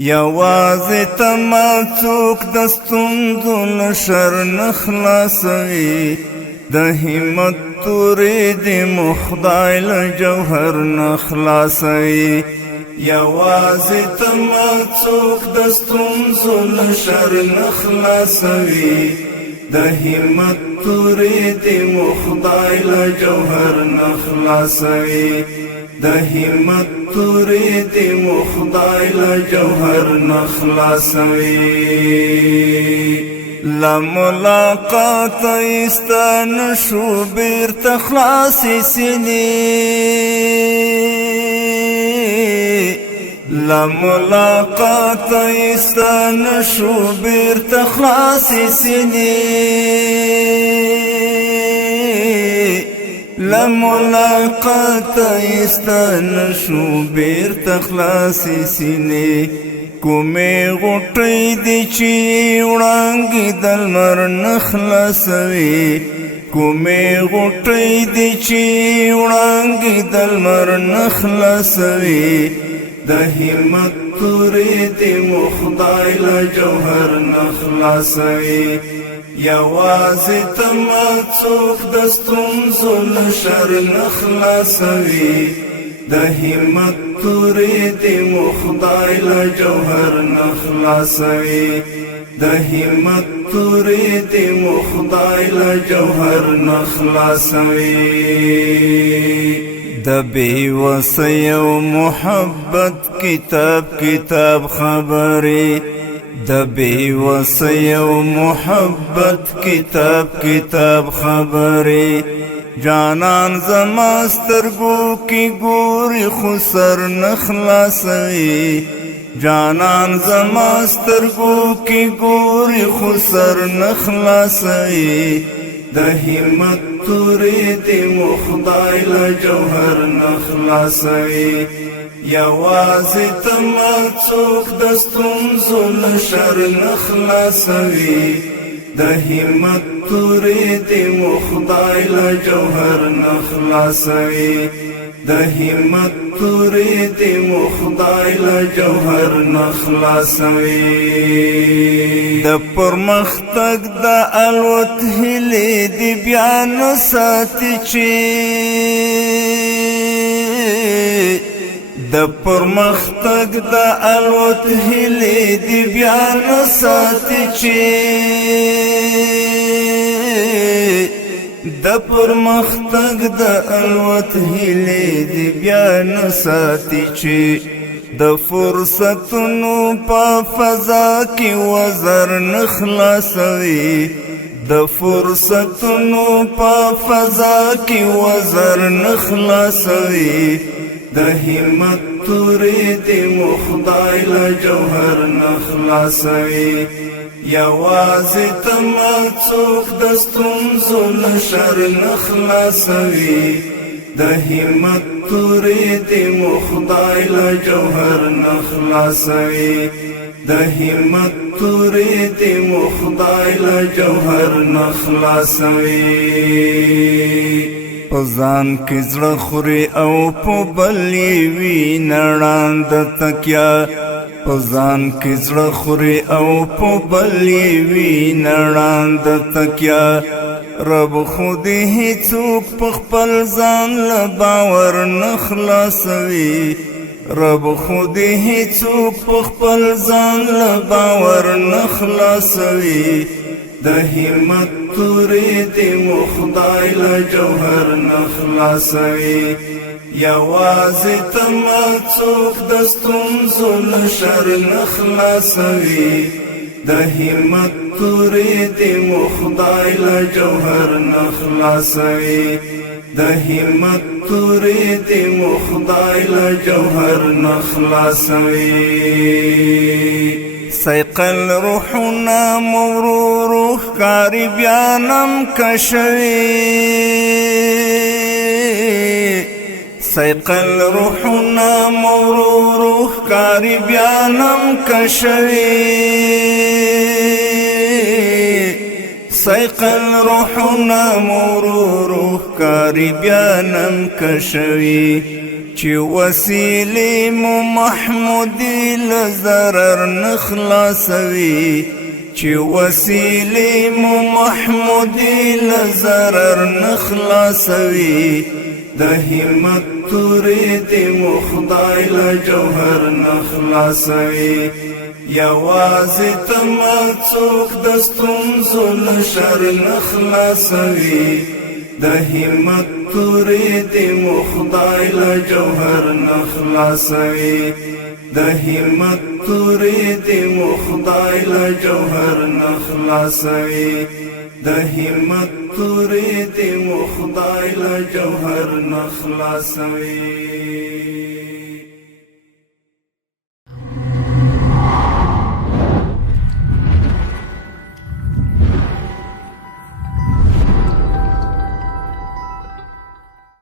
یوازې تما څوک د ستونزو له شر نه خلاصوي د همت تورې دې مو خدای له جوهر نه خلاصوي یوازې تما څوک د ستونزو له شر نه خلاصوي د همت تورې دې مو خدای له جوهر نه خلاصوي د همت تورې دې مو خدای له جوهر نه خلاصوي لا ملاقات ایستا نشو بیرته خلاصې سینې لا ملاقات ایستا نشو بیرته خلاصې سینې لملاقات ایستا نشو بیرته خلاصې سینې کومې غوټۍ دي چې وړانګې د لمر نه خلاصوي کومې غوټۍ دي چې وړانګې د لمر نه خلاصوي د همت تورې دې مو خدای له جوهر نه خلاصوي یوازې تما څوک د ستونزو له شر نه خلاصوي د همت تورې دې مو خدای له جوهر نه خلاصوي د همت تورې دې مو خدای له جوهر نه خلاصوي د بې وسۍ او محبت کتاب کتاب خبرې د بې وسۍ او محبت کتاب کتاب خبرې جانان زما سترګو کې ګوري خو سر نه خلاصوي جانان زما سترګو کې ګوري خو سر نه خلاصوي د همت تورې دې مو خدای له جوهر نه خلاصوي یوازې تما څوک د ستونزو له شر نه خلاصوي د همت تورې دې مو خدای له جوهر نه خلاصوي د همت تورې دې مو خدای له جوهر نه خلاصوي د پرمختګ د الوت هیلې دې بیا نه ساتي چې د پرمختګ د الوت هیلې دې بیا نه ساتي چې د پرمختګ د الوت هیلې دې بیا نه ساتي چې د فرصتونو په فضا کې وزر نه خلاصوي د فرصتونو په فضا کې وزر نه خلاصوي د همت تورې دې مو خدای له جوهر نه خلاصوي یوازې تما څوک د ستونزو له شر نه خلاصوي د همت تورې دې مو خدای له جوهر نه خلاصوي د همت تورې دې مو خدای له جوهر نه خلاصوي په ځان کې زړه خوري او په بل یې وي نړاند تکیه په ځان کې زړه خوري او په بل یې وي نړاند تکیه رب خود هیڅوک په خپل ځان له باور نه خلاصوي رب خود هیڅوک په خپل ځان له باور نه خلاصوي د همت تورې دې مو خدای له جوهر نه خلاصوي یوازې تما څوک د ستونزو له شر نه خلاصوي د همت تورې دې مو خدای له جوهر نه خلاصوي د همت تورې دې مو خدای له جوهر نه خلاصوي سیقل روحنا مورو ښکاري بیا نم کشوي سیقل روحنا مورو ښکاري بیا نم کشوي سیقل روحنا مورو ښکاري بیا نم کشوي چې وسیلې مو محمودي لزرر نخلاصوي چې وسیلې مو محمودي لزرر نخلاصوي د همت تورې دې مو خدای له جوهر نخلاصوي یوازې ته څوک د ستونزو له شر نخلاصوي د همت تورې دې مو خدای له جوهر نخلاصوي د همت تورې دې مو خدای له جوهر نخلاصوي د همت تورې دې مو خدای له جوهر نخلاصوي